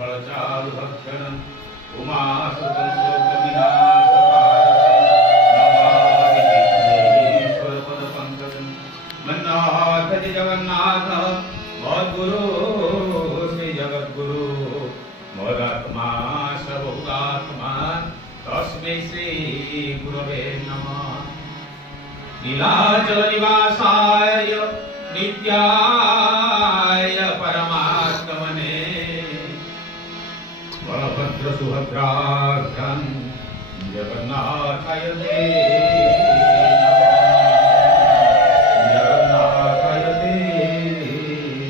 फलचारु भक्षणं उमासुतं शोकविनाशकारकं नमामि ईश्वरपदपङ्कजं मन्नाथ जगन्नाथ मद्गुरु श्री जगद्गुरु मदात्मा सर्वभूतात्मा तस्मै श्री गुरवे नमः। नीलाचल निवासाय नित्याय परमात्मने बलभद्र सुभद्राभ्यां जगन्नाथाय ते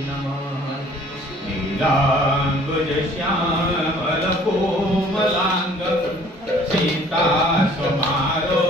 नमः। नीलाम्बुजश्यामल कोमलांग सीता समारो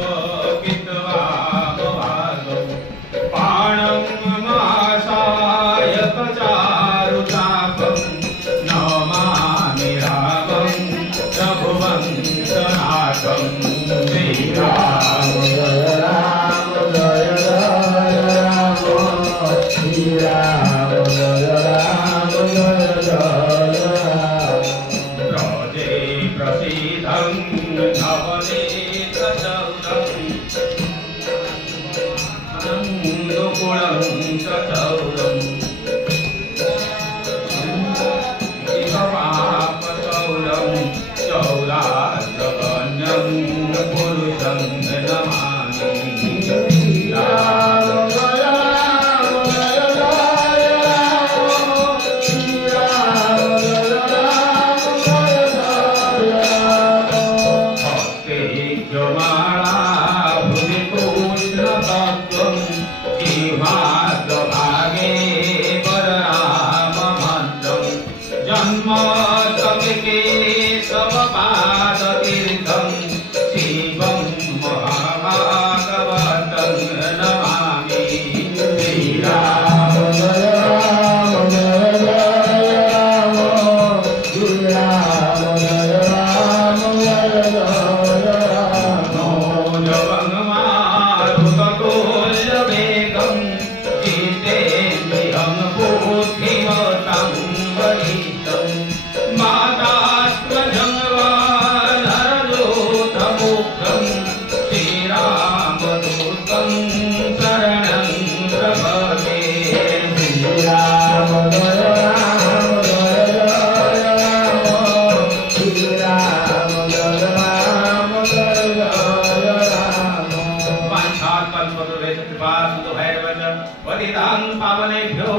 पावनेभ्यो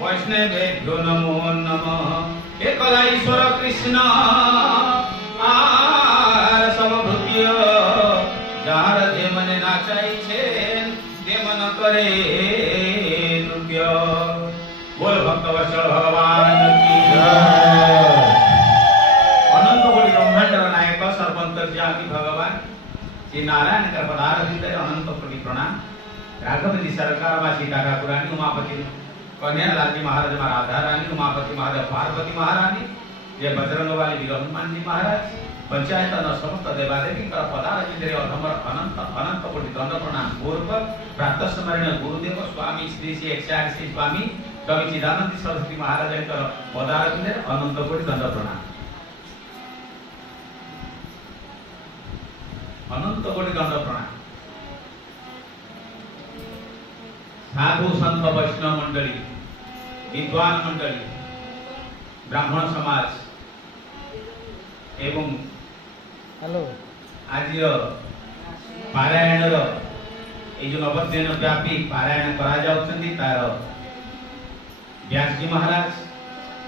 वैष्णवेभ्यो नमो नमः। एकला ईश्वर कृष्ण आर समभृत्य जार जे मने नाचाई छे ते मन करे नृत्य। बोल भक्तवत्सल भगवान की जय। अनंत कोटि ब्रह्मांड नायक सर्वंतर्यामी भगवान श्री नारायण का पदार हृदय अनंत कोटि प्रणाम। राघवजी सरकार में सीता ठाकुरानी उमापति कन्या लालजी महाराज में राधा रानी उमापति महाराज पार्वती महारानी ये बजरंग वाली वीर हनुमान जी महाराज पंचायत समस्त देवादेवी पदार हृदय अधमर अनंत अनंत कोटि दंड प्रणाम पूर्वक प्रातः स्मरण गुरुदेव स्वामी श्री श्री 108 स्वामी कवि चिदानंद सरस्वती महाराज पदार हृदय अनंत कोटि दंड प्रणाम अनंत कोटि दंड प्रणाम। साधु संत वैष्णव मंडली विद्वान मंडली ब्राह्मण समाज एवं हेलो आज पारायण जो नवदिन व्यापी पारायण करा तार व्यास जी महाराज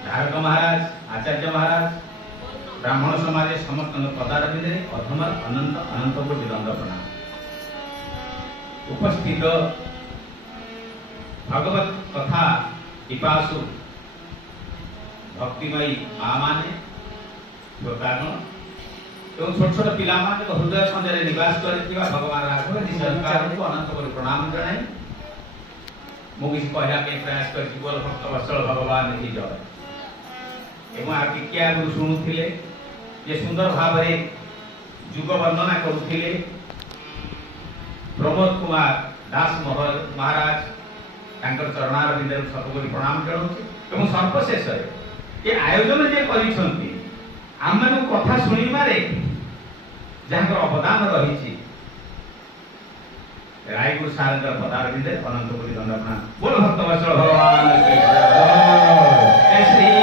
धारक महाराज आचार्य महाराज ब्राह्मण समाज समस्त पदार अधमर अनंत अनंत कोटि दंड प्रणाम। उपस्थित भगवत कथा पिपासु भक्तिमयी माँ माने श्रोतागण एवं छोट छोट पिला हृदय संजय निवास कर भगवान राघव जी सरकार को अनंत प्रणाम जनाई मुझे कहला के प्रयास कर बोल भक्तवत्सल भगवान की जय। एवं आज्ञा गुरु शुणुले जे सुंदर भाव जुग वंदना करुले प्रमोद कुमार दास महाराज चरणार बिंदु सबको प्रणाम जनाऊँ। सर्वशेष ये आयोजन जे आमनु कथा सुनी मारे जहां अवदान रही रायगुरु सारेंद्र पदार विदे अनंत कोटि दंडप्रणाम। बोल भक्त वत्सल भगवान की जय। श्री